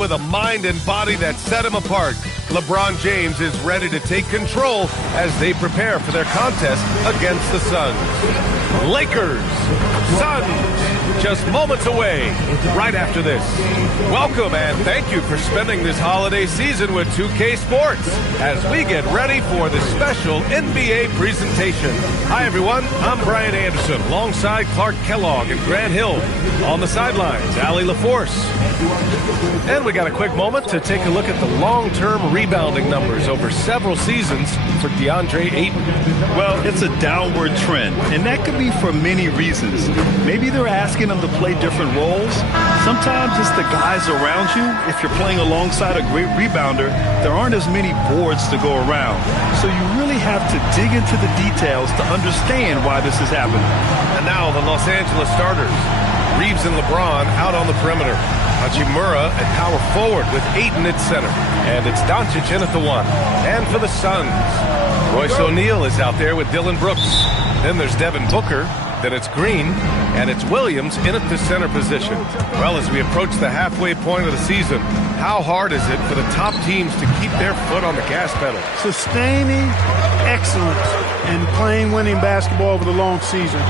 With a mind and body that set him apart, LeBron James is ready to take control as they prepare for their contest against the Suns. Lakers, Suns, just moments away right after this. Welcome and thank you for spending this holiday season with 2K Sports as we get ready for the special NBA presentation. Hi everyone, I'm Brian Anderson alongside Clark Kellogg and Grant Hill. On the sidelines, Allie LaForce. And we got a quick moment to take a look at the long-term rebounding numbers over several seasons for DeAndre Ayton. Well, it's a downward trend, and that could be for many reasons. Maybe they're asking him to play different roles. Sometimes it's the guys around you. If you're playing alongside a great rebounder, there aren't as many boards to go around. So you really have to dig into the details to understand why this is happening. And now the Los Angeles starters. Reeves and LeBron out on the perimeter. Hachimura at power forward with Ayton at center. And it's Doncic in at the one. And for the Suns, Royce O'Neal is out there with Dylan Brooks. Then there's Devin Booker. Then it's Green. And it's Williams in at the center position. Well, as we approach the halfway point of the season, how hard is it for the top teams to keep their foot on the gas pedal? Sustaining excellence and playing winning basketball over the long season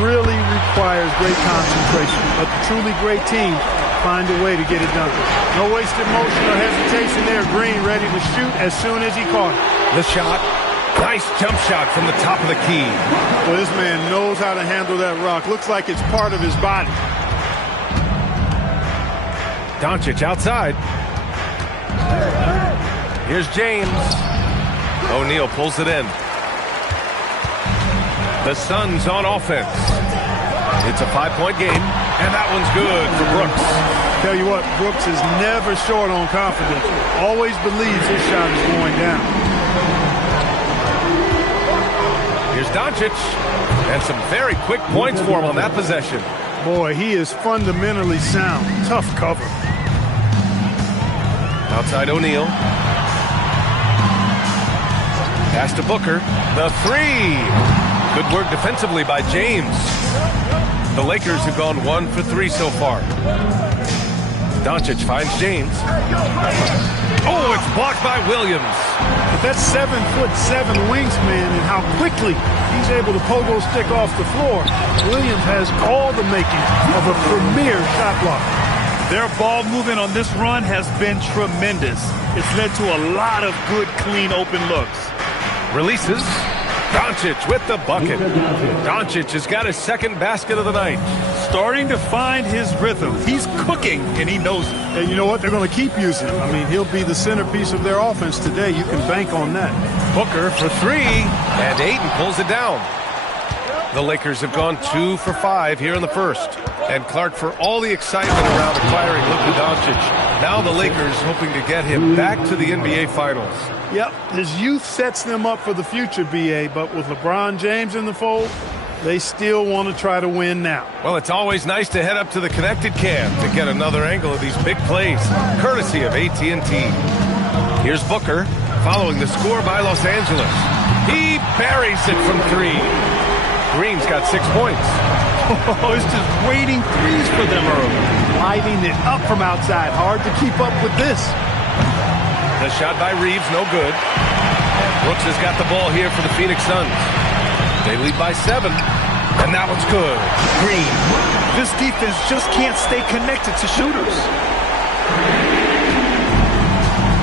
really requires great concentration. But the truly great teams find a way to get it done. No wasted motion or hesitation there. Green ready to shoot as soon as he caught it. The shot. Nice jump shot from the top of the key. Well, this man knows how to handle that rock. Looks like it's part of his body. Doncic outside. Here's James. O'Neal pulls it in. The Suns on offense. It's a 5-point game, and that one's good for Brooks. Tell you what, Brooks is never short on confidence. Always believes his shot is going down. Here's Doncic, and some very quick points for him on that possession. Boy, he is fundamentally sound. Tough cover. Outside O'Neal. Pass to Booker. The three. Good work defensively by James. The Lakers have gone 1 for 3 so far. Doncic finds James. Oh, it's blocked by Williams. But that's 7'7" wingspan and how quickly he's able to pogo stick off the floor. Williams has all the makings of a premier shot blocker. Their ball movement on this run has been tremendous. It's led to a lot of good, clean, open looks. Releases. Doncic with the bucket. Doncic has got his second basket of the night. Starting to find his rhythm. He's cooking, and he knows it. And you know what? They're going to keep using him. I mean, he'll be the centerpiece of their offense today. You can bank on that. Booker for three, and Ayton pulls it down. The Lakers have gone 2 for 5 here in the first. And Clark, for all the excitement around acquiring Luka Doncic, now the Lakers hoping to get him back to the NBA Finals. Yep, his youth sets them up for the future, B.A., but with LeBron James in the fold, they still want to try to win now. Well, it's always nice to head up to the connected cam to get another angle of these big plays, courtesy of AT&T. Here's Booker, following the score by Los Angeles. He buries it from 3. Green's got 6 points. Oh, it's just waiting threes for them early. Lighting it up from outside. Hard to keep up with this. The shot by Reeves, no good. Brooks has got the ball here for the Phoenix Suns. They lead by 7, and that one's good. Green. This defense just can't stay connected to shooters.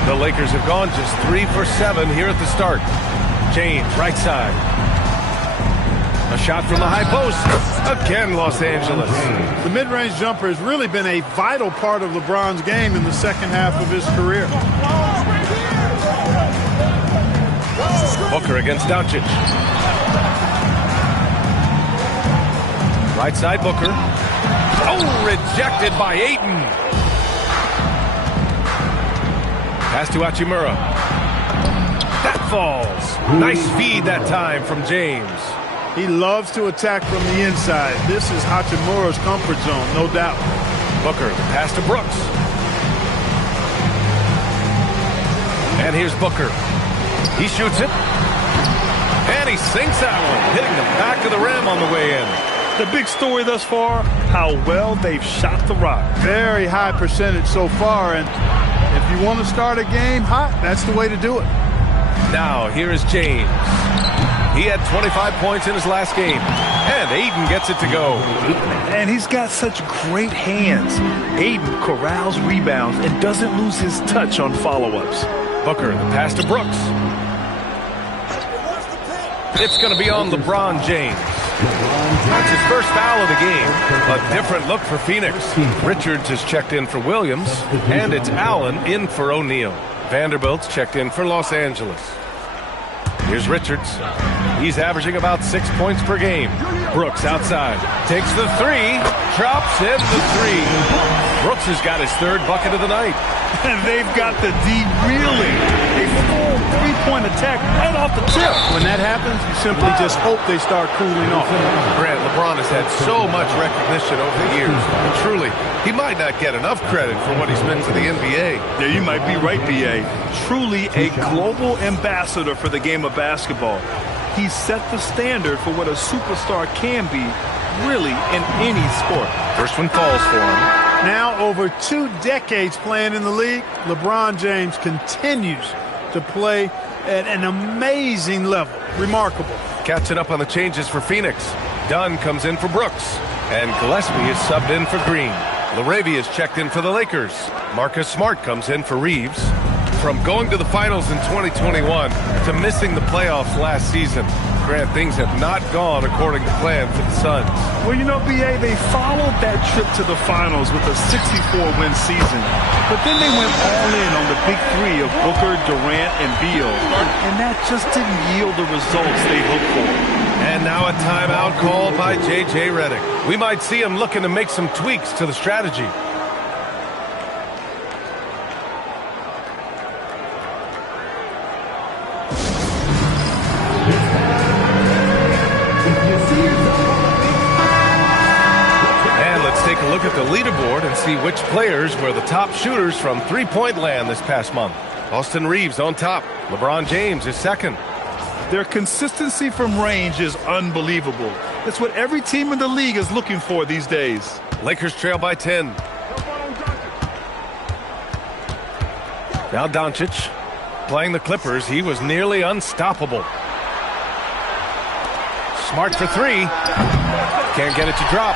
The Lakers have gone just 3 for 7 here at the start. James, right side. A shot from the high post. Again, Los Angeles. The mid-range jumper has really been a vital part of LeBron's game in the second half of his career. Booker against Doncic. Right side Booker. Oh, rejected by Ayton. Pass to Hachimura. That falls. Nice feed that time from James. He loves to attack from the inside. This is Hachimura's comfort zone, no doubt. Booker, the pass to Brooks. And here's Booker. He shoots it. And he sinks that one, hitting the back of the rim on the way in. The big story thus far, how well they've shot the rock. Very high percentage so far, and if you want to start a game hot, that's the way to do it. Now, here is James. He had 25 points in his last game, and Aiden gets it to go. And he's got such great hands. Aiden corrals rebounds and doesn't lose his touch on follow-ups. Booker, the pass to Brooks. It's going to be on LeBron James. That's his first foul of the game. A different look for Phoenix. Richards is checked in for Williams, and it's Allen in for O'Neal. Vanderbilt's checked in for Los Angeles. Here's Richards. He's averaging about 6 points per game. Brooks outside. Takes the three. Drops in the three. Brooks has got his third bucket of the night. And they've got the D reeling. A full three-point attack right off the tip. When that happens, you simply just hope they start cooling off. Grant, LeBron has had so much recognition over the years. And truly, he might not get enough credit for what he's meant to the NBA. Yeah, you might be right, B.A. Truly a global ambassador for the game of basketball. He set the standard for what a superstar can be, really, in any sport. First one falls for him. Now, over 2 decades playing in the league, LeBron James continues to play at an amazing level. Remarkable. Catching up on the changes for Phoenix. Dunn comes in for Brooks, and Gillespie is subbed in for Green. LaRavia is checked in for the Lakers. Marcus Smart comes in for Reeves. From going to the finals in 2021 to missing the playoffs last season, Grant, things have not gone according to plan for the Suns. Well, you know, B.A., they followed that trip to the finals with a 64-win season. But then they went all in on the big three of Booker, Durant, and Beal. And that just didn't yield the results they hoped for. And now a timeout called by J.J. Redick. We might see him looking to make some tweaks to the strategy. Take a look at the leaderboard and see which players were the top shooters from three-point land this past month. Austin Reeves on top. LeBron James is second. Their consistency from range is unbelievable. It's what every team in the league is looking for these days. Lakers trail by 10. Now Doncic playing the Clippers. He was nearly unstoppable. Smart for three. Can't get it to drop.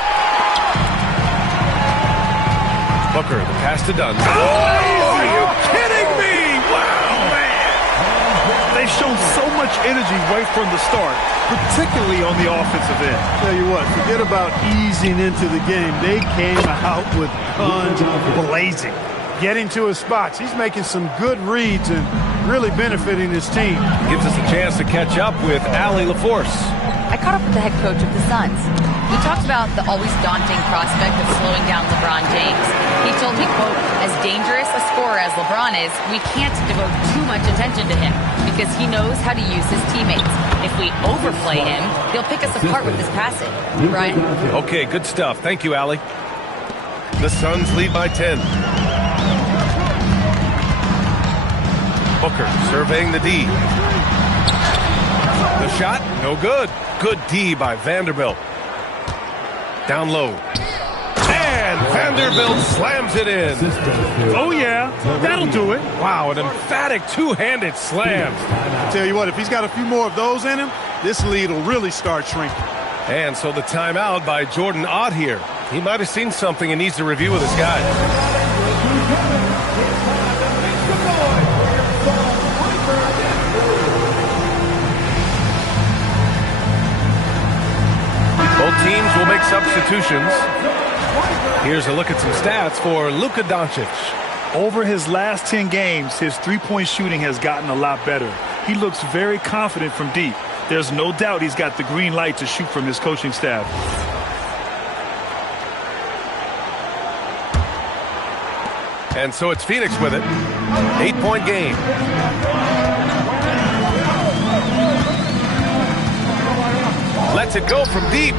Booker, the pass to Dunn. Oh, are you kidding me? Wow, man. They've shown so much energy right from the start, particularly on the offensive end. Tell you what, forget about easing into the game. They came out with guns blazing, getting to his spots. He's making some good reads and really benefiting his team. Gives us a chance to catch up with Allie LaForce. I caught up with the head coach of the Suns. He talked about the always daunting prospect of slowing down LeBron James. He told me, quote, as dangerous a scorer as LeBron is, we can't devote too much attention to him because he knows how to use his teammates. If we overplay him, he'll pick us apart with his passing. Brian? Okay, good stuff. Thank you, Allie. The Suns lead by 10. Booker surveying the D. The shot, no good. Good D by Vanderbilt. Down low. And Vanderbilt slams it in. Oh, yeah. That'll do it. Wow, an emphatic two-handed slam. I tell you what, if he's got a few more of those in him, this lead will really start shrinking. And so the timeout by Jordan Ott here. He might have seen something and needs to review with his guys. Both teams will make substitutions. Here's a look at some stats for Luka Doncic. Over his last 10 games, his three-point shooting has gotten a lot better. He looks very confident from deep. There's no doubt he's got the green light to shoot from his coaching staff. And so it's Phoenix with it. 8-point game. Lets it go from deep.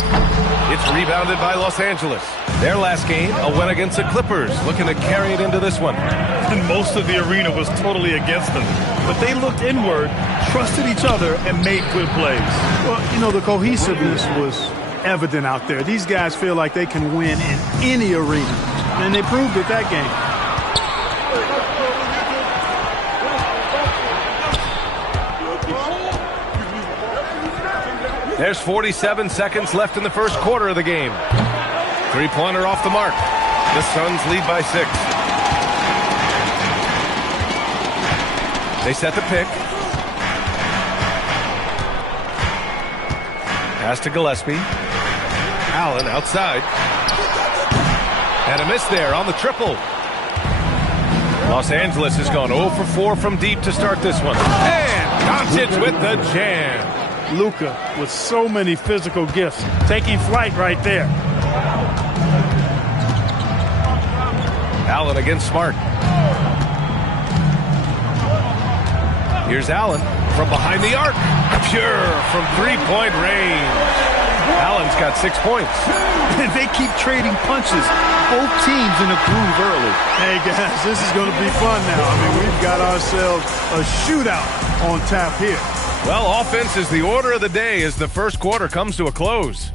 It's rebounded by Los Angeles. Their last game, a win against the Clippers, looking to carry it into this one. And most of the arena was totally against them. But they looked inward, trusted each other, and made good plays. Well, you know, the cohesiveness was evident out there. These guys feel like they can win in any arena, and they proved it that game. There's 47 seconds left in the first quarter of the game. Three-pointer off the mark. The Suns lead by 6. They set the pick. Pass to Gillespie. Allen outside. And a miss there on the triple. Los Angeles has gone 0 for 4 from deep to start this one. And Doncic with the jam. Luka with so many physical gifts, taking flight right there. Allen against Smart. Here's Allen from behind the arc. Pure from three-point range. Allen's got 6 points. And they keep trading punches. Both teams in a groove early. Hey, guys, this is going to be fun now. I mean, we've got ourselves a shootout on tap here. Well, offense is the order of the day as the first quarter comes to a close.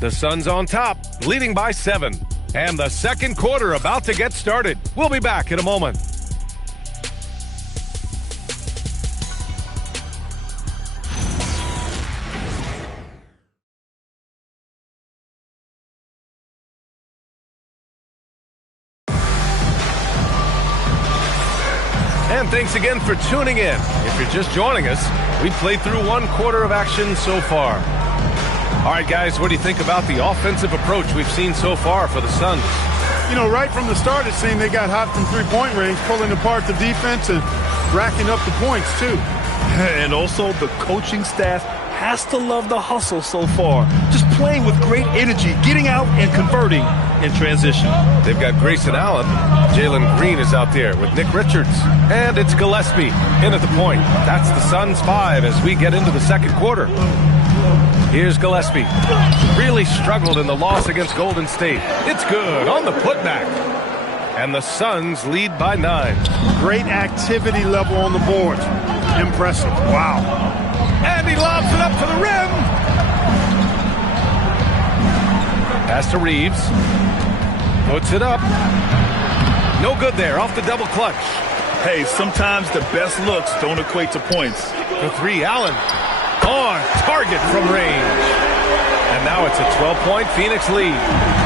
The Suns on top, leading by 7. And the second quarter about to get started. We'll be back in a moment. And thanks again for tuning in. If you're just joining us, we've played through 1 quarter of action so far. All right, guys, what do you think about the offensive approach we've seen so far for the Suns? You know, right from the start, it seemed they got hot from three-point range, pulling apart the defense and racking up the points, too. And also, the coaching staff has to love the hustle so far. Just playing with great energy, getting out and converting in transition. They've got Grayson Allen. Jalen Green is out there with Nick Richards. And it's Gillespie in at the point. That's the Suns 5 as we get into the second quarter. Here's Gillespie. Really struggled in the loss against Golden State. It's good on the putback. And the Suns lead by 9. Great activity level on the board. Impressive. Wow. And he lobs it up to the rim. Pass to Reeves. Puts it up. No good there. Off the double clutch. Hey, sometimes the best looks don't equate to points. For 3, Allen. On target from range. And now it's a 12-point Phoenix lead.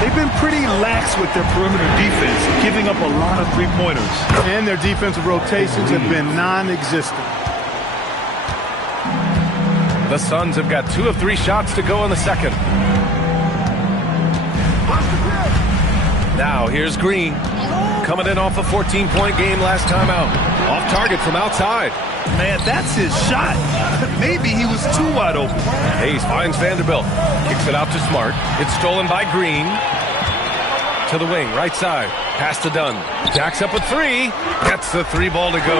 They've been pretty lax with their perimeter defense, giving up a lot of three-pointers. And their defensive rotations have been non-existent. The Suns have got 2 of 3 shots to go in the second. Now here's Green. Coming in off a 14-point game last time out. Off target from outside. Man, that's his shot. Maybe he was too wide open. Hayes finds Vanderbilt. Kicks it out to Smart. It's stolen by Green. To the wing, right side. Pass to Dunn. Jacks up a 3. Gets the 3 ball to go.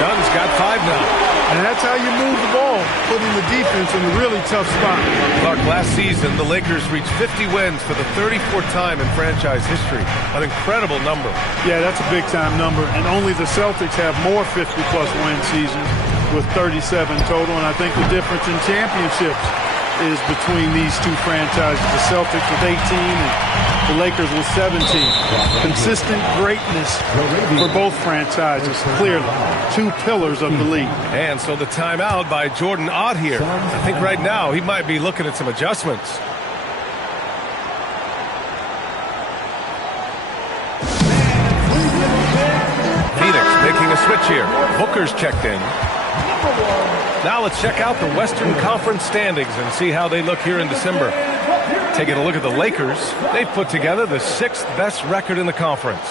Dunn's got 5 now. And that's how you move the ball, putting the defense in a really tough spot. Clark, last season, the Lakers reached 50 wins for the 34th time in franchise history. An incredible number. Yeah, that's a big-time number. And only the Celtics have more 50-plus win seasons with 37 total. And I think the difference in championships is between these two franchises. The Celtics with 18 and the Lakers with 17. Consistent greatness for both franchises, clearly. 2 pillars of the league. And so the timeout by Jordan Ott here. I think right now he might be looking at some adjustments. Phoenix making a switch here. Booker's checked in. Now let's check out the Western Conference standings and see how they look here in December. Taking a look at the Lakers, they've put together the 6th best record in the conference.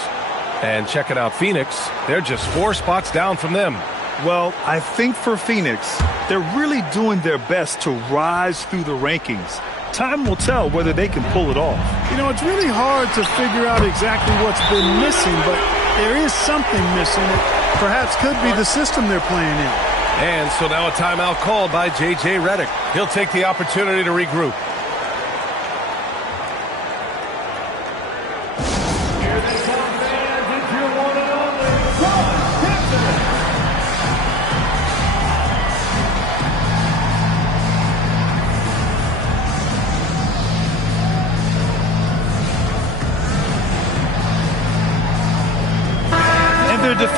And checking out Phoenix, they're just 4 spots down from them. Well, I think for Phoenix, they're really doing their best to rise through the rankings. Time will tell whether they can pull it off. You know, it's really hard to figure out exactly what's been missing, but there is something missing that perhaps could be the system they're playing in. And so now a timeout called by J.J. Redick. He'll take the opportunity to regroup.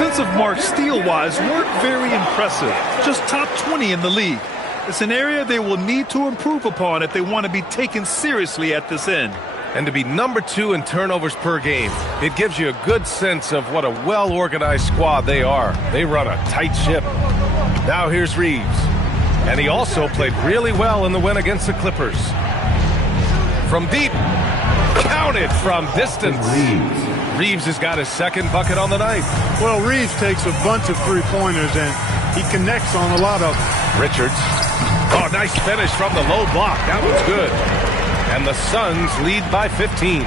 defensive marks steal-wise weren't very impressive. Just top 20 in the league. It's an area they will need to improve upon if they want to be taken seriously at this end. And to be number 2 in turnovers per game, it gives you a good sense of what a well-organized squad they are. They run a tight ship. Now here's Reeves. And he also played really well in the win against the Clippers. From deep, counted from distance. Reeves has got his second bucket on the night. Well, Reeves takes a bunch of three-pointers, and he connects on a lot of them. Richards. Oh, nice finish from the low block. That was good. And the Suns lead by 15.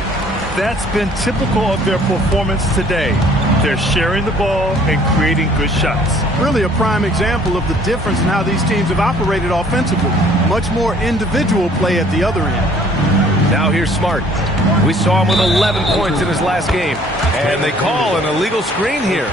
That's been typical of their performance today. They're sharing the ball and creating good shots. Really a prime example of the difference in how these teams have operated offensively. Much more individual play at the other end. Now here's Smart. We saw him with 11 points in his last game. And they call an illegal screen here.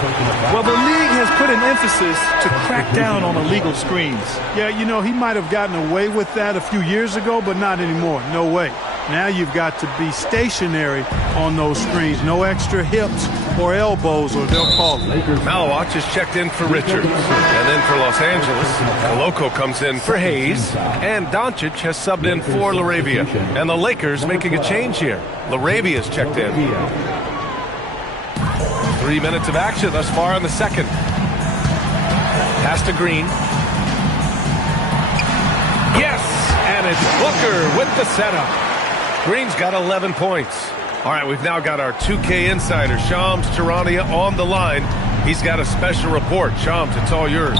Well, the league has put an emphasis to crack down on illegal screens. Yeah, you know, he might have gotten away with that a few years ago, but not anymore. No way. Now you've got to be stationary on those screens. No extra hips or elbows, or they'll call it. Malawach is checked in for Richards. And then for Los Angeles, Koloko comes in for Hayes. And Doncic has subbed in for LaRavia. And the Lakers making a change here. LaRavia's checked in. 3 minutes of action thus far in the second. Pass to Green. Yes! And it's Booker with the setup. Green's got 11 points. All right, we've now got our 2K insider, Shams Charania, on the line. He's got a special report. Shams, it's all yours.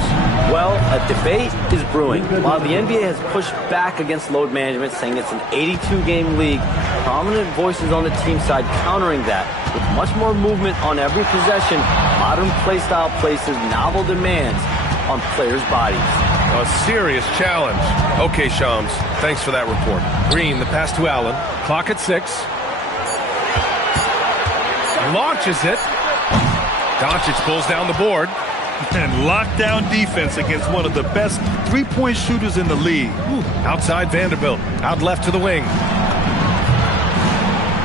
Well, a debate is brewing. While the NBA has pushed back against load management, saying it's an 82-game league, prominent voices on the team side countering that. With much more movement on every possession, modern play style places novel demands on players' bodies. A serious challenge. Okay, Shams, thanks for that report. Green, the pass to Allen. Clock at 6. Launches it. Doncic pulls down the board. And lockdown defense against one of the best three-point shooters in the league. Outside Vanderbilt. Out left to the wing.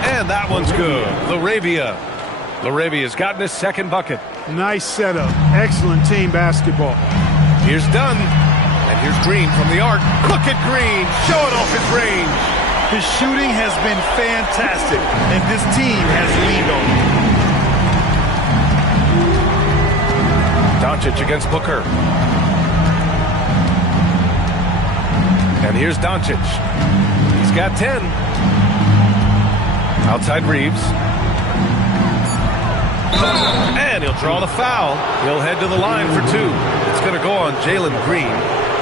And that one's good. LaRavia's gotten his second bucket. Nice setup. Excellent team basketball. Here's Dunn. And here's Green from the arc. Look at Green showing off his range. His shooting has been fantastic, and this team has leaned on him. Doncic against Booker. And here's Doncic. He's got 10. Outside Reeves. And he'll draw the foul. He'll head to the line for 2. It's going to go on Jalen Green.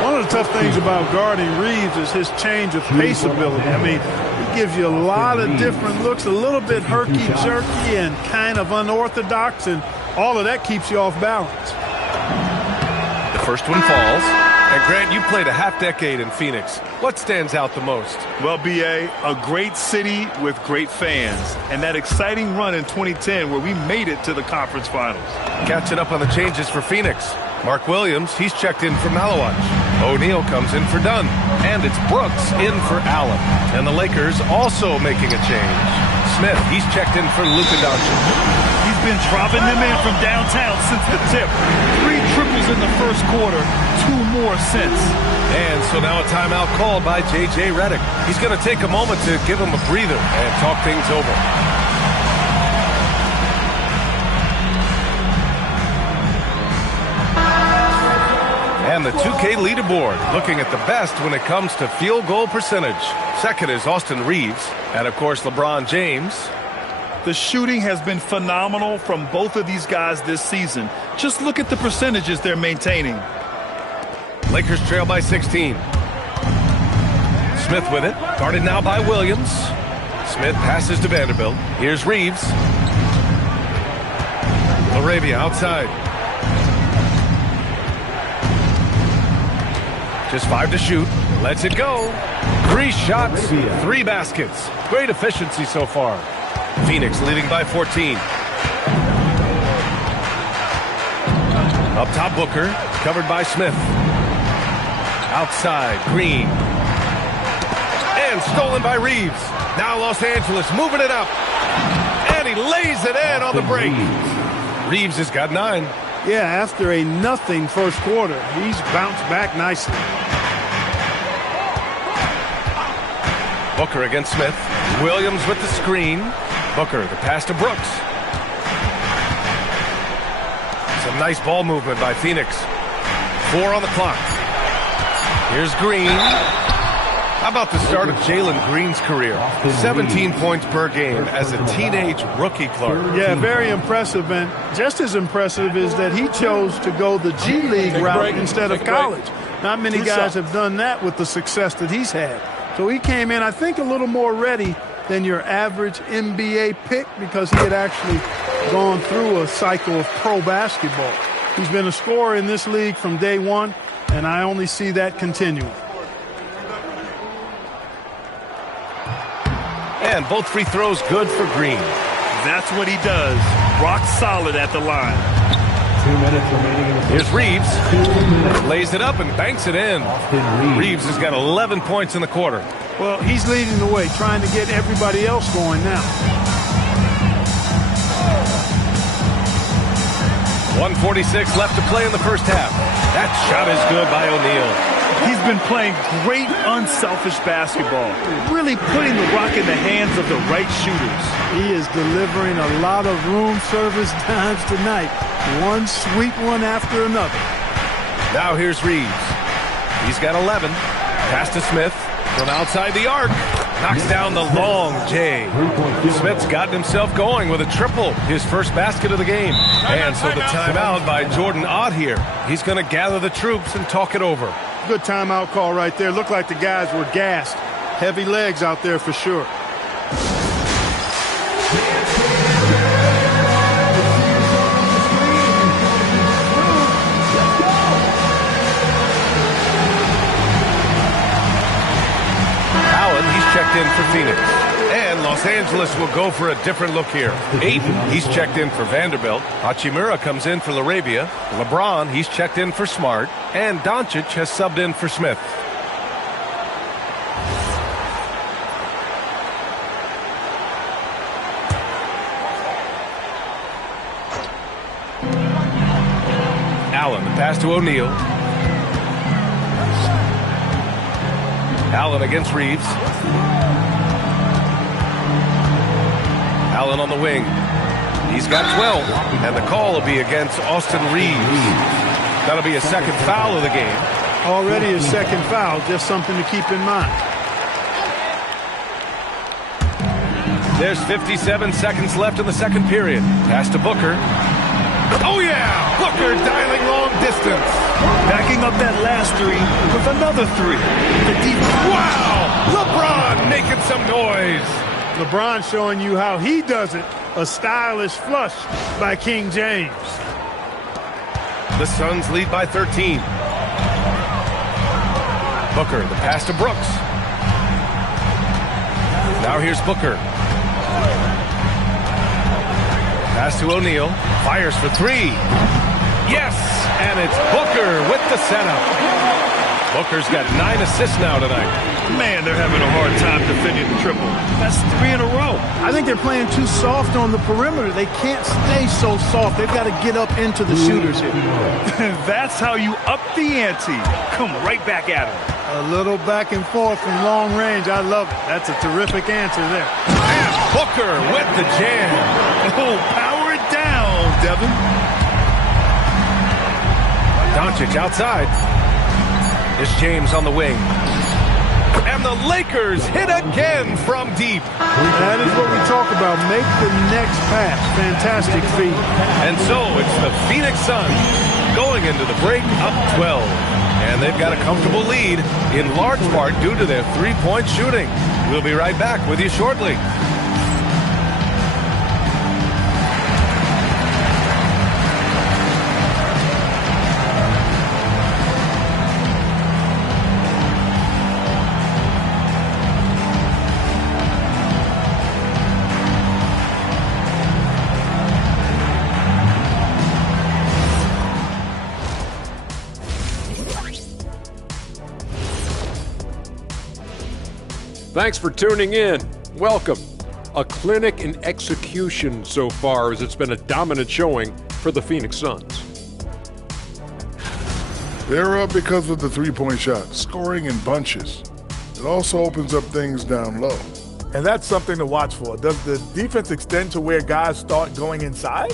One of the tough things about guarding Reeves is his change of pace ability. I mean, he gives you a lot of different looks, a little bit herky-jerky and kind of unorthodox, and all of that keeps you off balance. The first one falls. And Grant, you played a half-decade in Phoenix. What stands out the most? Well, B.A., a great city with great fans. And that exciting run in 2010 where we made it to the conference finals. Catching up on the changes for Phoenix. Mark Williams, he's checked in for Malawach. O'Neal comes in for Dunn. And it's Brooks in for Allen. And the Lakers also making a change. Smith, he's checked in for Luka Doncic. He's been dropping them in from downtown since the tip. 3 triples in the first quarter, 2 more since. And so now a timeout called by J.J. Redick. He's going to take a moment to give him a breather and talk things over. And the 2K leaderboard, looking at the best when it comes to field goal percentage. Second is Austin Reeves, and of course LeBron James. The shooting has been phenomenal from both of these guys this season. Just look at the percentages they're maintaining. Lakers trail by 16. Smith with it, guarded now by Williams. Smith passes to Vanderbilt. Here's Reeves. LaRavia outside. Just 5 to shoot. Lets it go. 3 shots, 3 baskets. Great efficiency so far. Phoenix leading by 14. Up top, Booker. Covered by Smith. Outside, Green. And stolen by Reeves. Now Los Angeles moving it up. And he lays it in on the break. Reeves has got 9. Yeah, after a nothing first quarter, he's bounced back nicely. Booker against Smith. Williams with the screen. Booker, the pass to Brooks. Some nice ball movement by Phoenix. 4 on the clock. Here's Green. How about the start of Jalen Green's career? 17 points per game as a teenage rookie, Clark. Yeah, very impressive. And just as impressive is that he chose to go the G League route instead of college. Not many guys have done that with the success that he's had. So he came in, I think, a little more ready than your average NBA pick because he had actually gone through a cycle of pro basketball. He's been a scorer in this league from day one, and I only see that continuing. And both free throws good for Green. That's what he does. Rock solid at the line. 2 minutes remaining in the Here's Reeves. Lays it up and banks it in. Reeves has got 11 points in the quarter. Well, he's leading the way, trying to get everybody else going now. 1:46 left to play in the first half. That shot is good by O'Neal. He's been playing great unselfish basketball, really putting the rock in the hands of the right shooters. He is delivering a lot of room service times tonight. One sweet one after another. Now here's Reeves. He's got 11. Pass to Smith from outside the arc. Knocks down the long J. Smith's gotten himself going with a triple, his first basket of the game. And so the timeout by Jordan Ott here. He's going to gather the troops and talk it over. Good timeout call right there. Looked like the guys were gassed. Heavy legs out there for sure. Checked in for Phoenix. And Los Angeles will go for a different look here. Ayton, he's checked in for Vanderbilt. Hachimura comes in for LaRavia. LeBron, he's checked in for Smart. And Doncic has subbed in for Smith. Allen, the pass to O'Neal. Allen against Reeves. Allen on the wing. He's got 12. And the call will be against Austin Reeves. That'll be a second foul of the game. Already a second foul, just something to keep in mind. There's 57 seconds left in the second period. Pass to Booker. Oh, yeah! Booker dialing long distance. Backing up that last three with another three. Wow! LeBron making some noise. LeBron showing you how he does it. A stylish flush by King James. The Suns lead by 13. Booker, the pass to Brooks. Now here's Booker. Pass to O'Neal. Fires for three. Yes! And it's Booker with the setup. Booker's got 9 assists now tonight. Man, they're having a hard time defending the triple. That's 3 in a row. I think they're playing too soft on the perimeter. They can't stay so soft. They've got to get up into the shooters here. That's how you up the ante. Come right back at them. A little back and forth from long range. I love it. That's a terrific answer there. And Booker with the jam. Oh, power it down, Devin. Doncic outside. It's James on the wing. And the Lakers hit again from deep. That is what we talk about. Make the next pass. Fantastic feat. And so it's the Phoenix Suns going into the break up 12. And they've got a comfortable lead in large part due to their three-point shooting. We'll be right back with you shortly. Thanks for tuning in. Welcome. A clinic in execution so far, as it's been a dominant showing for the Phoenix Suns. They're up because of the three-point shot, scoring in bunches. It also opens up things down low. And that's something to watch for. Does the defense extend to where guys start going inside?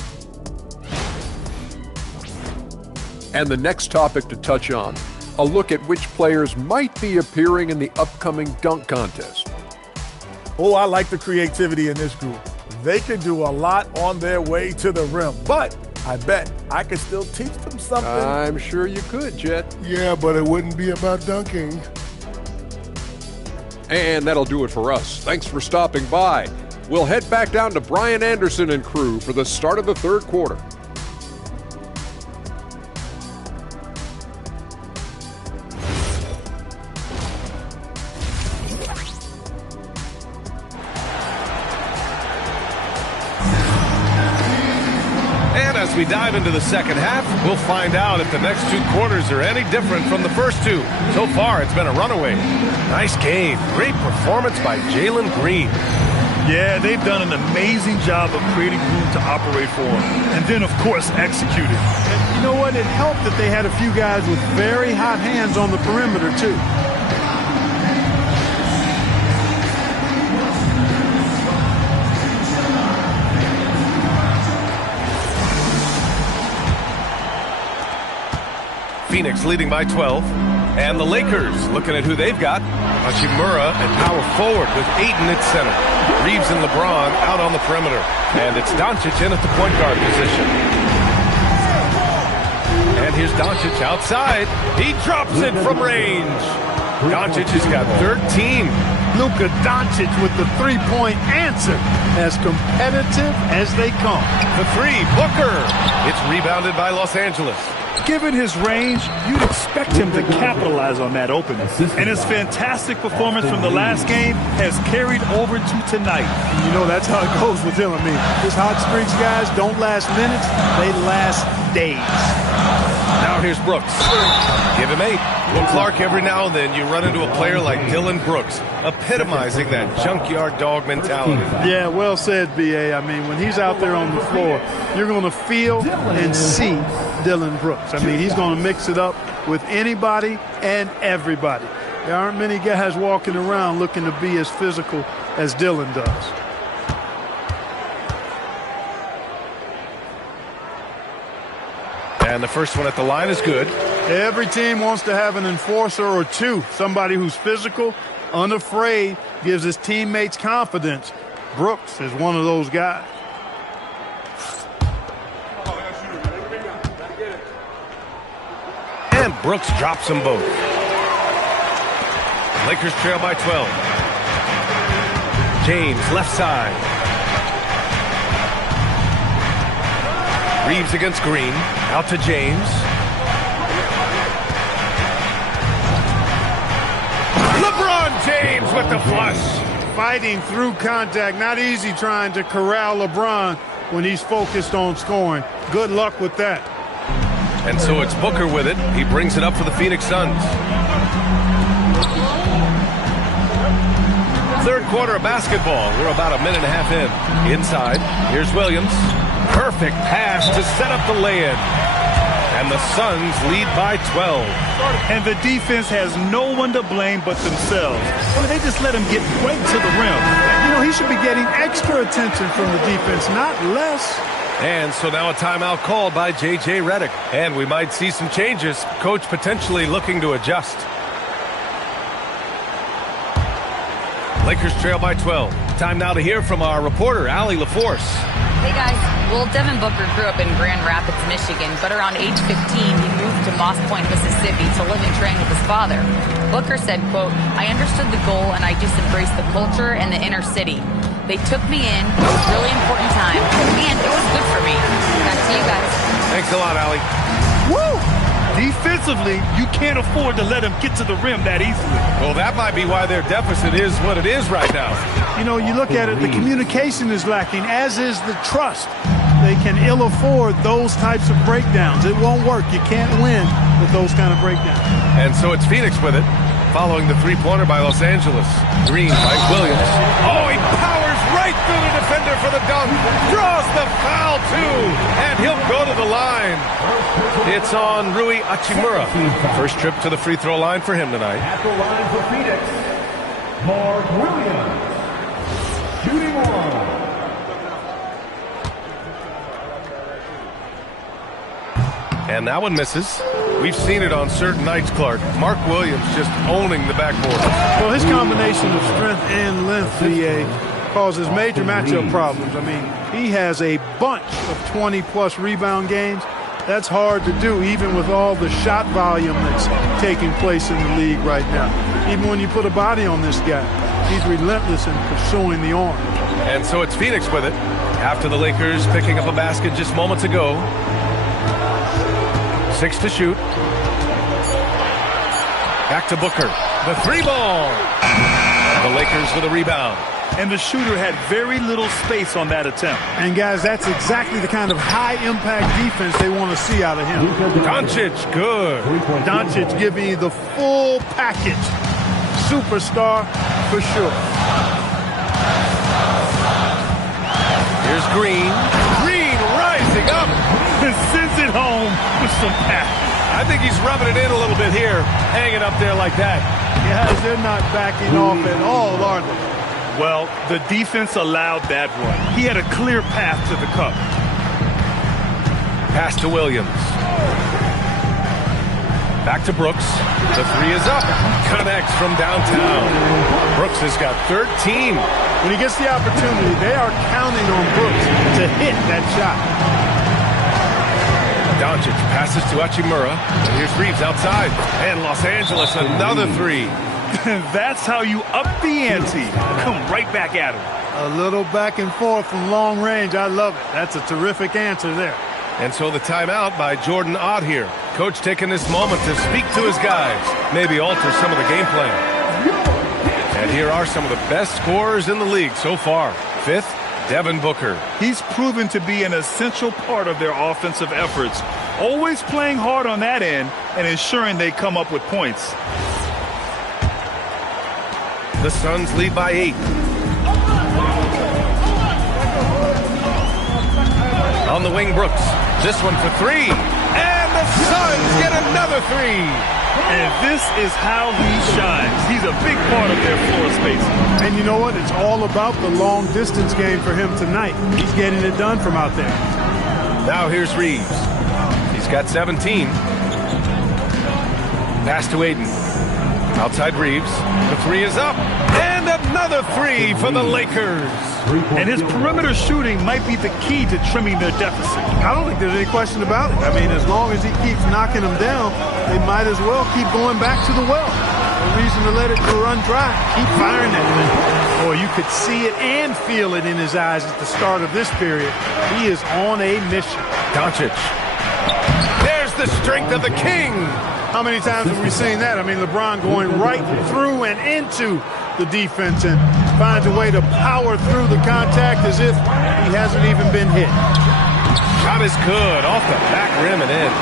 And the next topic to touch on, a look at which players might be appearing in the upcoming dunk contest. Oh, I like the creativity in this group. They can do a lot on their way to the rim, but I bet I could still teach them something. I'm sure you could, Jet. Yeah, but it wouldn't be about dunking. And that'll do it for us. Thanks for stopping by. We'll head back down to Brian Anderson and crew for the start of the third quarter. As we dive into the second half, we'll find out if the next two quarters are any different from the first two. So far, it's been a runaway. Nice game. Great performance by Jalen Green. Yeah, they've done an amazing job of creating room to operate for him. And then, of course, executing. And you know what? It helped that they had a few guys with very hot hands on the perimeter, too. Phoenix leading by 12. And the Lakers looking at who they've got. Hachimura and power forward with Ayton at center. Reeves and LeBron out on the perimeter. And it's Doncic in at the point guard position. And here's Doncic outside. He drops it from range. Doncic has got 13. Luka Doncic with the three-point answer. As competitive as they come. The three, Booker. It's rebounded by Los Angeles. Given his range, you'd expect him to capitalize on that opening. And his fantastic performance from the last game has carried over to tonight. You know, that's how it goes with him. I mean, his hot streaks, guys, don't last minutes. They last days. Now here's Brooks. Give him 8. Well, Clark, every now and then you run into a player like Dylan Brooks, epitomizing that junkyard dog mentality. Yeah, well said, B.A. I mean, when he's out there on the floor, you're going to feel and see Dylan Brooks. I mean, he's going to mix it up with anybody and everybody. There aren't many guys walking around looking to be as physical as Dylan does. And the first one at the line is good. Every team wants to have an enforcer or two, somebody who's physical, unafraid, gives his teammates confidence. Brooks is one of those guys. And Brooks drops them both. Lakers trail by 12. James, left side. Reeves against Green. Out to James. LeBron James with the flush. Fighting through contact. Not easy trying to corral LeBron when he's focused on scoring. Good luck with that. And so it's Booker with it. He brings it up for the Phoenix Suns. Third quarter of basketball. We're about a minute and a half in. Inside, here's Williams. Perfect pass to set up the lay-in. And the Suns lead by 12. And the defense has no one to blame but themselves. I mean, they just let him get right to the rim. You know, he should be getting extra attention from the defense, not less. And so now a timeout called by J.J. Redick. And we might see some changes. Coach potentially looking to adjust. Lakers trail by 12. Time now to hear from our reporter, Allie LaForce. Hey, guys. Well, Devin Booker grew up in Grand Rapids, Michigan, but around age 15, he moved to Moss Point, Mississippi to live and train with his father. Booker said, quote, "I understood the goal and I just embraced the culture and the inner city. They took me in. It was a really important time, and it was good for me." Back to you guys. Thanks a lot, Allie. Woo! Defensively, you can't afford to let him get to the rim that easily. Well, that might be why their deficit is what it is right now. You know, you look at it, the communication is lacking, as is the trust. They can ill afford those types of breakdowns. It won't work. You can't win with those kind of breakdowns. And so it's Phoenix with it, following the three-pointer by Los Angeles. Green by Williams. Oh, he powers right through the defender for the dunk. Draws the foul, too. And he'll go to the line. It's on Rui Hachimura. First trip to the free throw line for him tonight. At the line for Phoenix, Mark Williams. Shooting one. And that one misses. We've seen it on certain nights, Clark. Mark Williams just owning the backboard. Well, his combination of strength and length, VA, causes major matchup problems. I mean, he has a bunch of 20-plus rebound games. That's hard to do, even with all the shot volume that's taking place in the league right now. Even when you put a body on this guy, he's relentless in pursuing the arm. And so it's Phoenix with it. After the Lakers picking up a basket just moments ago. 6 to shoot. Back to Booker. The 3-ball. The Lakers with a rebound. And the shooter had very little space on that attempt. And, guys, that's exactly the kind of high-impact defense they want to see out of him. Doncic, good. Doncic giving you the full package. Superstar for sure. Here's Green. Green rising up. Sends it home with some pass. I think he's rubbing it in a little bit here, hanging up there like that. Guys, they're not backing off at all, are they? Well, the defense allowed that one. He had a clear path to the cup. Pass to Williams. Back to Brooks. The 3 is up. Connects from downtown. Brooks has got 13. When he gets the opportunity, they are counting on Brooks to hit that shot. Doncic passes to Hachimura. And here's Reeves outside. And Los Angeles, another 3. That's how you up the ante. Come right back at him. A little back and forth from long range. I love it. That's a terrific answer there. And so the timeout by Jordan Ott here. Coach taking this moment to speak to his guys. Maybe alter some of the game plan. And here are some of the best scorers in the league so far. 5th, Devin Booker. He's proven to be an essential part of their offensive efforts. Always playing hard on that end and ensuring they come up with points. The Suns lead by 8. On the wing, Brooks. This one for 3. And the Suns get another 3. And this is how he shines. He's a big part of their floor space. And you know what? It's all about the long-distance game for him tonight. He's getting it done from out there. Now here's Reeves. He's got 17. Pass to Aiden. Outside Reeves. The 3 is up. And another 3 for the Lakers. And his perimeter shooting might be the key to trimming their deficit. I don't think there's any question about it. I mean, as long as he keeps knocking them down, they might as well keep going back to the well. No reason to let it run dry. Keep firing that thing. Boy, you could see it and feel it in his eyes at the start of this period. He is on a mission. Doncic. There's the strength of the king. How many times have we seen that? I mean, LeBron going right through and into the defense and finds a way to power through the contact as if he hasn't even been hit. Shot is good. Off the back rim and in.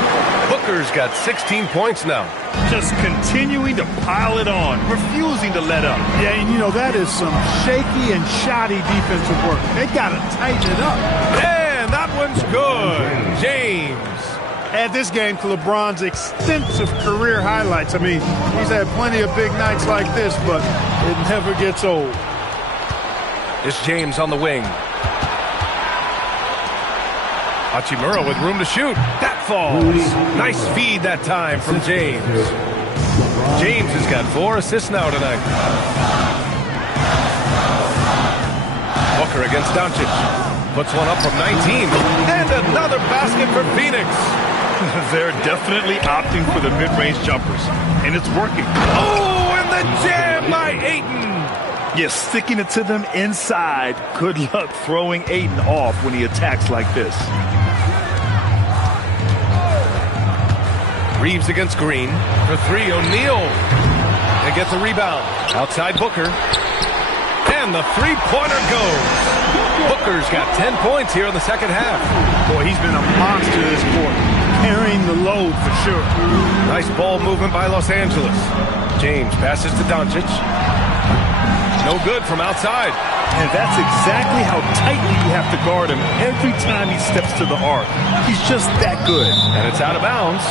Booker's got 16 points now. Just continuing to pile it on, refusing to let up. Yeah, and you know, that is some shaky and shoddy defensive work. They got to tighten it up. And that one's good. James. Add this game to LeBron's extensive career highlights. I mean, he's had plenty of big nights like this, but it never gets old. It's James on the wing. Hachimura with room to shoot. That falls. Nice feed that time from James. James has got 4 assists now tonight. Booker against Doncic. Puts one up from 19. And another basket for Phoenix. They're definitely opting for the mid-range jumpers, and it's working. Oh, and the jam by Ayton. Yes, sticking it to them inside. Good luck throwing Ayton off when he attacks like this. Reeves against Green. For 3, O'Neal. They get the rebound. Outside Booker. And the three-pointer goes. Booker's got 10 points here in the second half. Boy, he's been a monster this quarter. Carrying the load for sure. Nice ball movement by Los Angeles. James passes to Doncic. No good from outside. And that's exactly how tightly you have to guard him every time he steps to the arc. He's just that good. And it's out of bounds.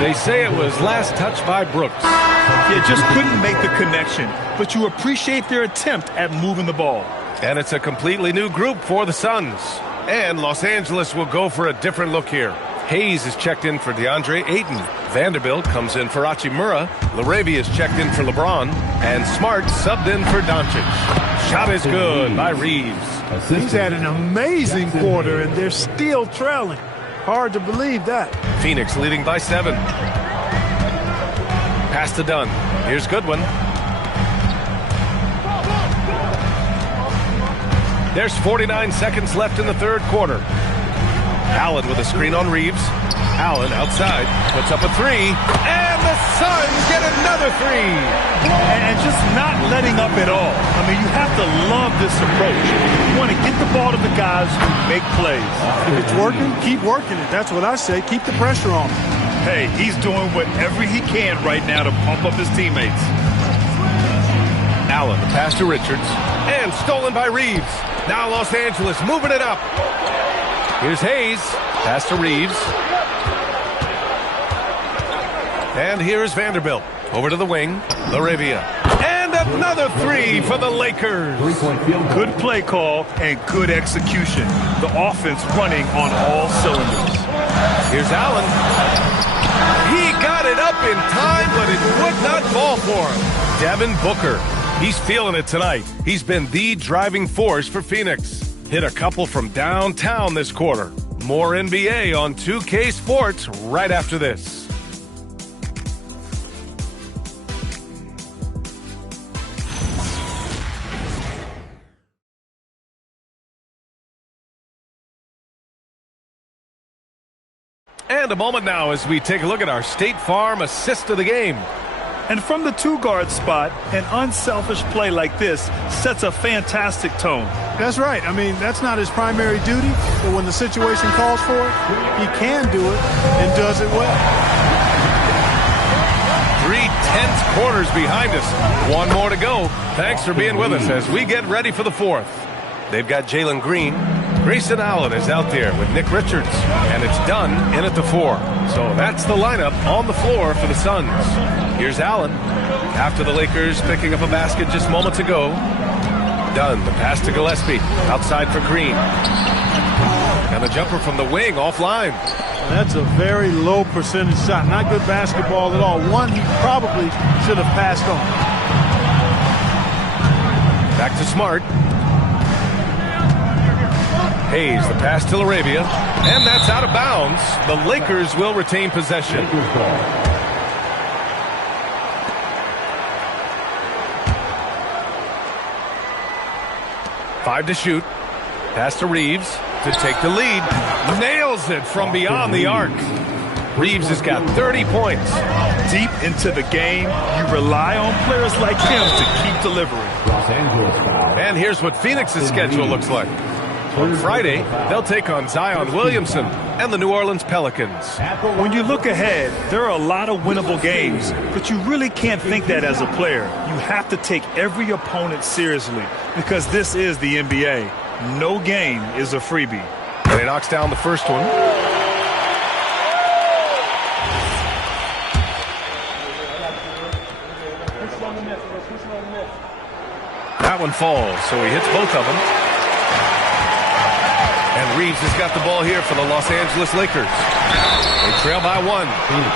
They say it was last touched by Brooks. Yeah, just couldn't make the connection. But you appreciate their attempt at moving the ball. And it's a completely new group for the Suns. And Los Angeles will go for a different look here. Hayes is checked in for DeAndre Ayton. Vanderbilt comes in for Hachimura. LaRavia is checked in for LeBron. And Smart subbed in for Doncic. Shot is good by Reeves. He's had an amazing quarter, and they're still trailing. Hard to believe that. Phoenix leading by 7. Pass to Dunn. Here's Goodwin. There's 49 seconds left in the third quarter. Allen with a screen on Reeves. Allen outside, puts up a 3, and the Suns get another 3. And just not letting up at all. I mean, you have to love this approach. You want to get the ball to the guys who make plays. If it's working, keep working it. That's what I say. Keep the pressure on him. Hey, he's doing whatever he can right now to pump up his teammates. Allen, the pass to Richards, and stolen by Reeves. Now Los Angeles moving it up. Here's Hayes, pass to Reeves. And here's Vanderbilt, over to the wing, LaRavia. And another 3 for the Lakers. Good play call and good execution. The offense running on all cylinders. Here's Allen. He got it up in time, but it would not fall for him. Devin Booker. He's feeling it tonight. He's been the driving force for Phoenix. Hit a couple from downtown this quarter. More NBA on 2K Sports right after this. And a moment now as we take a look at our State Farm assist of the game. And from the 2-guard spot, an unselfish play like this sets a fantastic tone. That's right. I mean, that's not his primary duty, but when the situation calls for it, he can do it and does it well. 3 tense quarters behind us. One more to go. Thanks for being with us as we get ready for the fourth. They've got Jalen Green. Grayson Allen is out there with Nick Richards. And it's Dunn in at the 4. So that's the lineup on the floor for the Suns. Here's Allen. After the Lakers picking up a basket just moments ago. Dunn, the pass to Gillespie. Outside for Green. And the jumper from the wing offline. That's a very low percentage shot. Not good basketball at all. One he probably should have passed on. Back to Smart. Hayes, the pass to LaRavia. And that's out of bounds. The Lakers will retain possession. 5 to shoot. Pass to Reeves to take the lead. Nails it from beyond the arc. Reeves has got 30 points. Deep into the game, you rely on players like him to keep delivering. And here's what Phoenix's schedule looks like. On Friday, they'll take on Zion Williamson and the New Orleans Pelicans. When you look ahead, there are a lot of winnable games, but you really can't think that as a player. You have to take every opponent seriously because this is the NBA. No game is a freebie. And he knocks down the first one. That one falls, so he hits both of them. And Reeves has got the ball here for the Los Angeles Lakers. They trail by 1.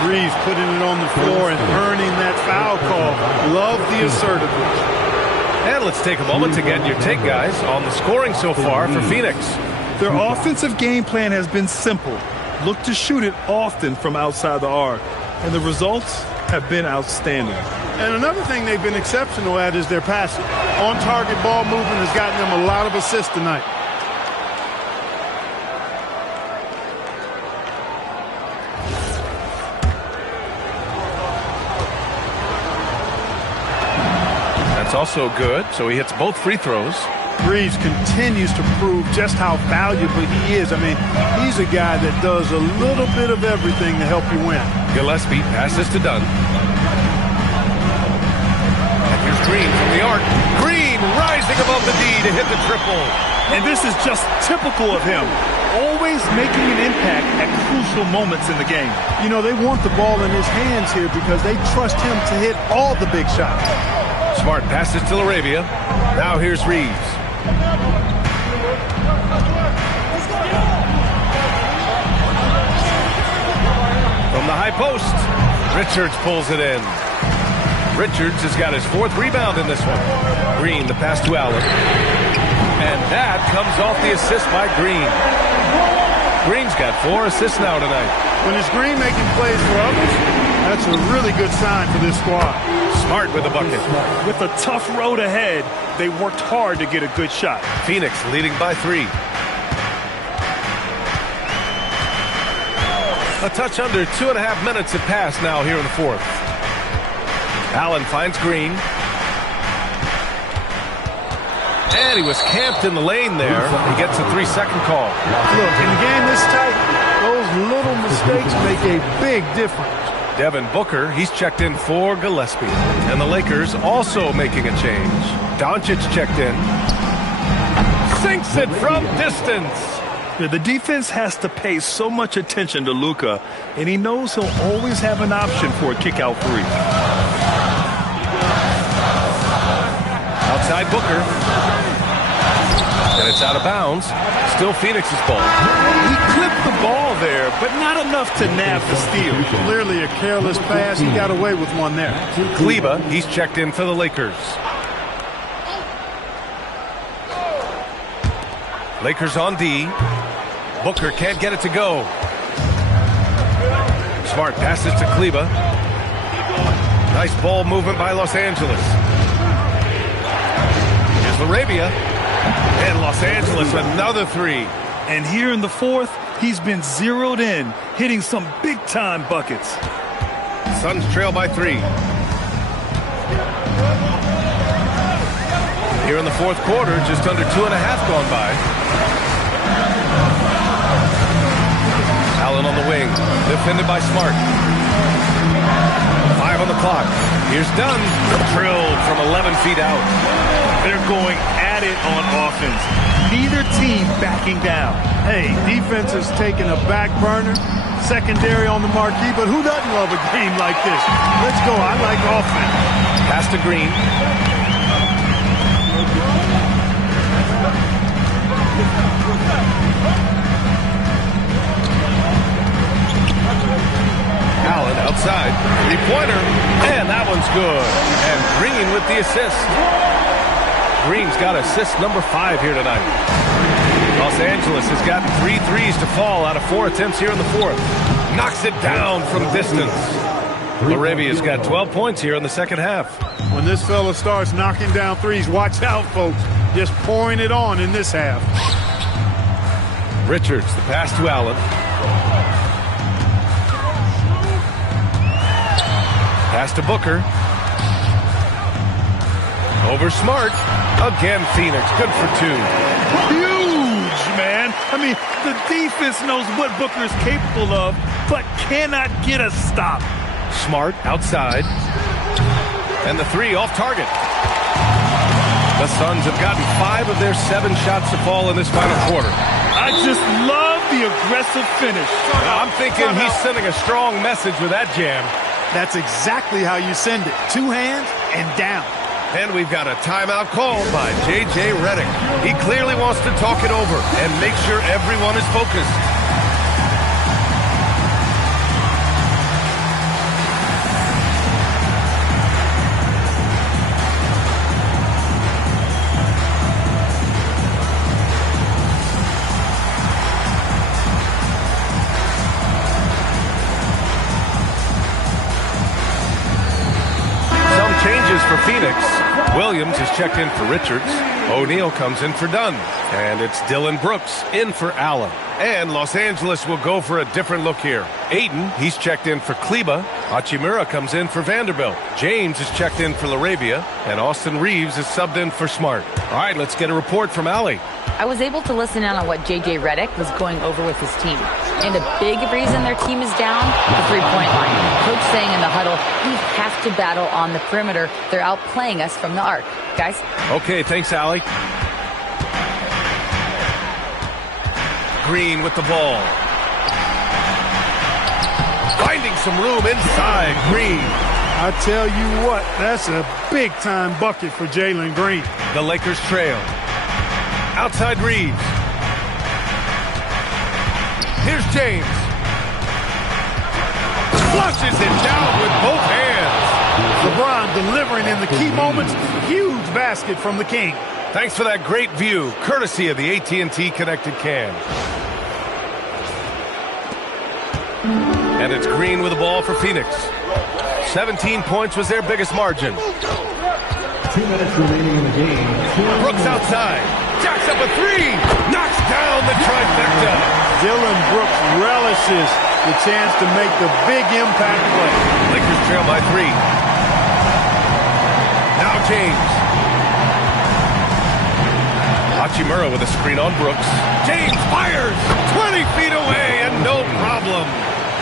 Reeves putting it on the floor and earning that foul call. Love the assertiveness. And let's take a moment to get your take, guys, on the scoring so far for Phoenix. Their offensive game plan has been simple. Look to shoot it often from outside the arc. And the results have been outstanding. And another thing they've been exceptional at is their passing. On-target ball movement has gotten them a lot of assists tonight. That's also good, so he hits both free throws. Reeves continues to prove just how valuable he is. I mean, he's a guy that does a little bit of everything to help you win. Gillespie passes to Dunn. And here's Green from the arc. Green Green rising above the D to hit the triple. And this is just typical of him. Always making an impact at crucial moments in the game. You know, they want the ball in his hands here because they trust him to hit all the big shots. Smart passes to Laravia. Now here's Reeves. From the high post, Richards pulls it in. Richards has got his 4th rebound in this one. Green, the pass to Allen. And that comes off the assist by Green. Green's got 4 assists now tonight. When it's Green making plays for others, that's a really good sign for this squad. Smart with the bucket. With a tough road ahead, they worked hard to get a good shot. Phoenix leading by 3. A touch under 2.5 minutes have passed now here in the 4th. Allen finds Green. And he was camped in the lane there. He gets a 3-second call. Look, in a game this tight, those little mistakes make a big difference. Devin Booker, he's checked in for Gillespie. And the Lakers also making a change. Doncic checked in. Sinks it from distance. The defense has to pay so much attention to Luka, and he knows he'll always have an option for a kick-out 3. Outside Booker. And it's out of bounds. Still Phoenix's ball. He clipped the ball there, but not enough to nab the steal. Clearly a careless pass. He got away with one there. Kleba, he's checked in for the Lakers. Lakers on D. Booker can't get it to go. Smart passes to Kleba. Nice ball movement by Los Angeles. Here's Laravia. And Los Angeles another 3. And here in the 4th, he's been zeroed in, hitting some big-time buckets. Suns trail by 3. Here in the 4th quarter, just under 2.5 gone by. Allen on the wing, defended by Smart. 5 on the clock. Here's Dunn, drilled from 11 feet out. They're going at it on offense. Neither team backing down. Hey, defense has taken a back burner, secondary on the marquee, but who doesn't love a game like this? Let's go. I like offense. Pass to Green. Allen outside. 3-pointer. And that one's good. And Green with the assist. Green's got assist number 5 here tonight. Los Angeles has gotten 3 threes to fall out of 4 attempts here in the 4th. Knocks it down from distance. Laravia's got 12 points here in the second half. When this fella starts knocking down threes, watch out, folks. Just pouring it on in this half. Richards, the pass to Allen. Pass to Booker. Over Smart. Again, Phoenix. Good for 2. Huge, man. I mean, the defense knows what Booker is capable of, but cannot get a stop. Smart outside. And the 3 off target. The Suns have gotten 5 of their 7 shots to fall in this final quarter. I just love the aggressive finish. I'm thinking he's sending a strong message with that jam. That's exactly how you send it. 2 hands and down. And we've got a timeout called by J.J. Redick. He clearly wants to talk it over and make sure everyone is focused. Changes for Phoenix. Williams is checked in for Richards. O'Neal comes in for Dunn. And it's Dylan Brooks in for Allen. And Los Angeles will go for a different look here. Aiden, he's checked in for Kleba. Hachimura comes in for Vanderbilt. James is checked in for Laravia. And Austin Reeves is subbed in for Smart. All right, let's get a report from Allie. I was able to listen in on what J.J. Redick was going over with his team. And a big reason their team is down, the three-point line. Coach saying in the huddle, we have to battle on the perimeter. They're outplaying us from the arc. Guys? Okay, thanks, Allie. Green with the ball. Finding some room inside. Green. I tell you what, that's a big-time bucket for Jalen Green. The Lakers trail. Outside Reeves. Here's James. Flushes it down with both hands. LeBron delivering in the key moments. Huge basket from the King. Thanks for that great view, courtesy of the AT&T Connected Cam. And it's Green with the ball for Phoenix. 17 points was their biggest margin. 2 minutes remaining in the game. Brooks outside. Jacks up a three. Knocks down the trifecta. Dylan Brooks relishes the chance to make the big impact play. Lakers trail by 3. Now James. Hachimura with a screen on Brooks. James fires 20 feet away and no problem.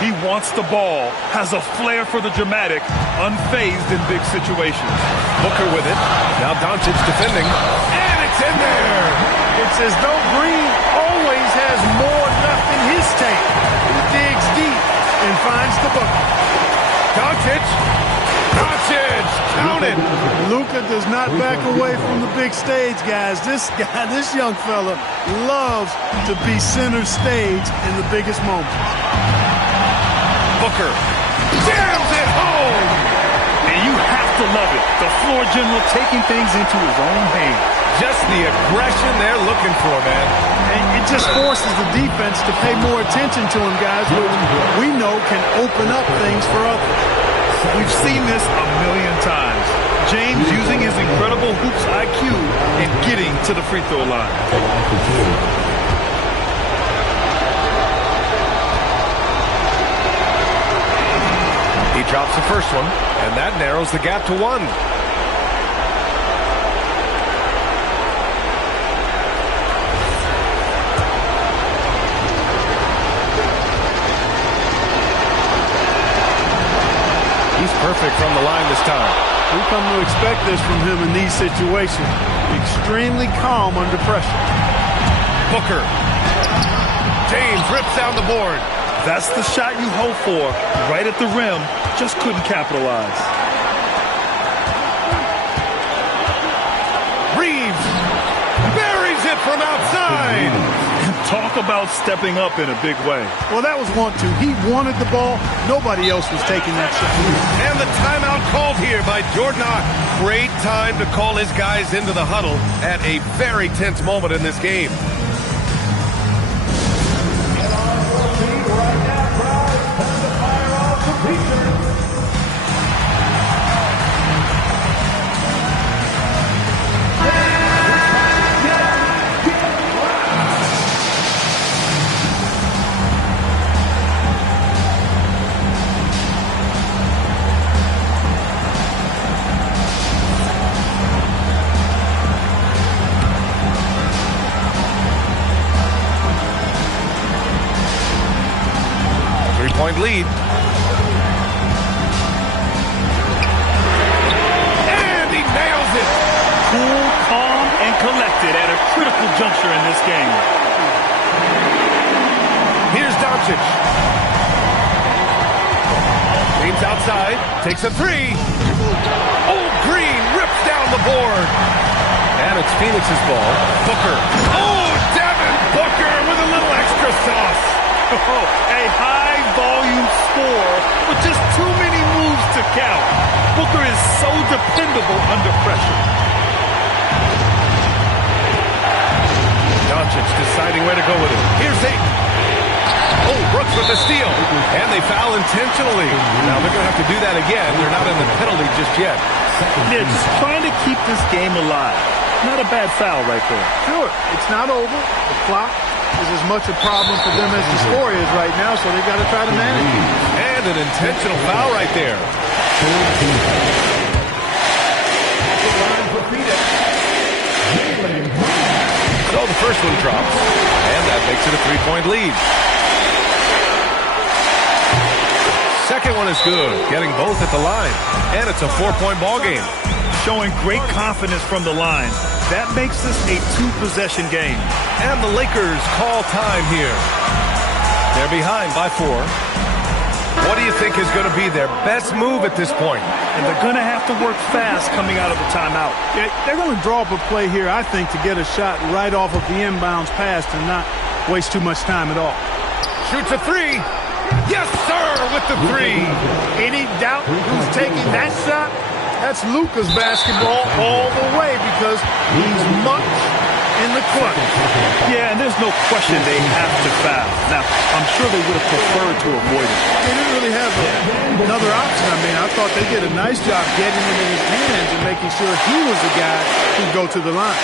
He wants the ball, has a flair for the dramatic, unfazed in big situations. Booker with it. Now Doncic defending. And it's in there. It's as though Green always has more left in his tank. He digs deep and finds the bucket. Doncic. Count it. Luka does not back away from the big stage, guys. This young fella loves to be center stage in the biggest moments. Booker jams it home. And you have to love it. The floor general taking things into his own hands. Just the aggression they're looking for, man. And it just forces the defense to pay more attention to him, guys, which we know can open up things for others. We've seen this a million times. James using his incredible hoops IQ and getting to the free throw line. He drops the first one, and that narrows the gap to 1. He's perfect from the line this time. We come to expect this from him in these situations. Extremely calm under pressure. Booker. James rips down the board. That's the shot you hope for. Right at the rim. Just couldn't capitalize. Reeves buries it from outside. Talk about stepping up in a big way. Well, that was want to. He wanted the ball. Nobody else was taking that shot. And the timeout called here by Jordan Ott. Great time to call his guys into the huddle at a very tense moment in this game. Point lead. And he nails it. Cool, calm, and collected at a critical juncture in this game. Here's Doncic. Green's outside. Takes a three. Oh, Green rips down the board. And it's Phoenix's ball. Booker. Oh, Devin Booker with a little extra sauce. Oh, a high-volume score with just too many moves to count. Booker is so dependable under pressure. Doncic deciding where to go with it. Here's Ayton. Oh, Brooks with the steal. And they foul intentionally. Now they're going to have to do that again. They're not in the penalty just yet. They're just trying to keep this game alive. Not a bad foul right there. Sure, it's not over. The clock is as much a problem for them as the score is right now, so they've got to try to manage it. And an intentional foul right there. So the first one drops, and that makes it a 3-point lead. Second one is good, getting both at the line. And it's a 4-point ball game. Showing great confidence from the line. That makes this a 2-possession game. And the Lakers call time here. They're behind by 4. What do you think is going to be their best move at this point? And they're going to have to work fast coming out of the timeout. They're going to draw up a play here, I think, to get a shot right off of the inbounds pass and not waste too much time at all. Shoots a 3. Yes, sir, with the 3. Any doubt who's taking that shot? That's Luka's basketball all the way because he's much in the clutch. Yeah, and there's no question they have to foul. Now, I'm sure they would have preferred to avoid it. They didn't really have another option. I mean, I thought they did a nice job getting it in his hands and making sure he was the guy who'd go to the line.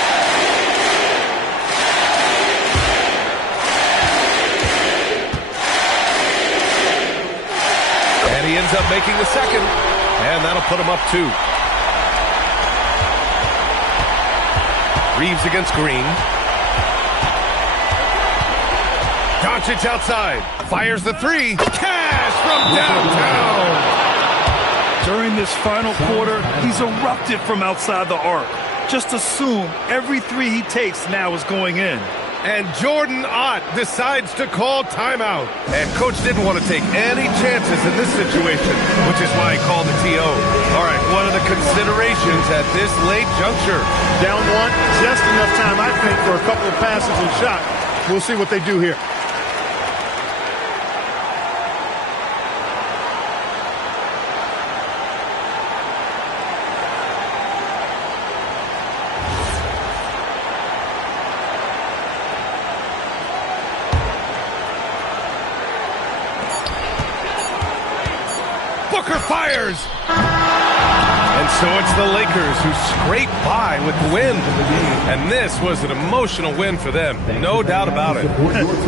And he ends up making the second. And that'll put him up 2. Reeves against Green. Doncic outside. Fires the 3. Cash from downtown. During this final quarter, he's erupted from outside the arc. Just assume every 3 he takes now is going in. And Jordan Ott decides to call timeout. And coach didn't want to take any chances in this situation, which is why he called the TO. All right, what are the considerations at this late juncture? Down 1, just enough time, I think, for a couple of passes and shots. We'll see what they do here. Booker fires! And so it's the Lakers who scrape by with the win. And this was an emotional win for them, no doubt about it.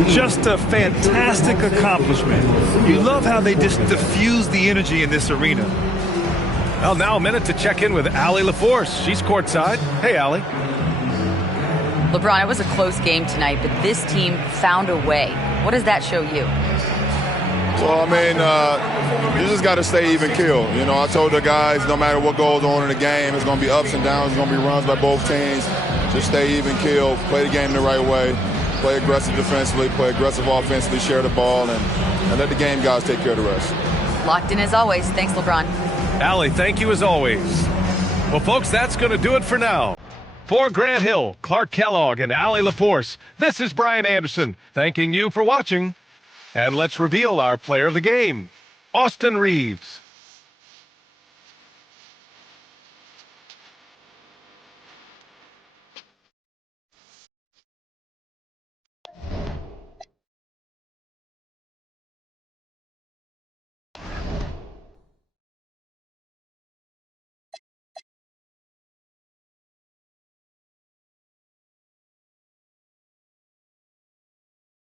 Just a fantastic accomplishment. You love how they just diffuse the energy in this arena. Well, now a minute to check in with Allie LaForce. She's courtside. Hey, Allie. LeBron, it was a close game tonight, but this team found a way. What does that show you? Well, I mean, you just got to stay even keel. You know, I told the guys no matter what goes on in the game, it's going to be ups and downs. It's going to be runs by both teams. Just stay even keel, play the game the right way, play aggressive defensively, play aggressive offensively, share the ball, and let the game guys take care of the rest. Locked in as always. Thanks, LeBron. Allie, thank you as always. Well, folks, that's going to do it for now. For Grant Hill, Clark Kellogg, and Allie LaForce, this is Brian Anderson, thanking you for watching. And let's reveal our player of the game, Austin Reeves.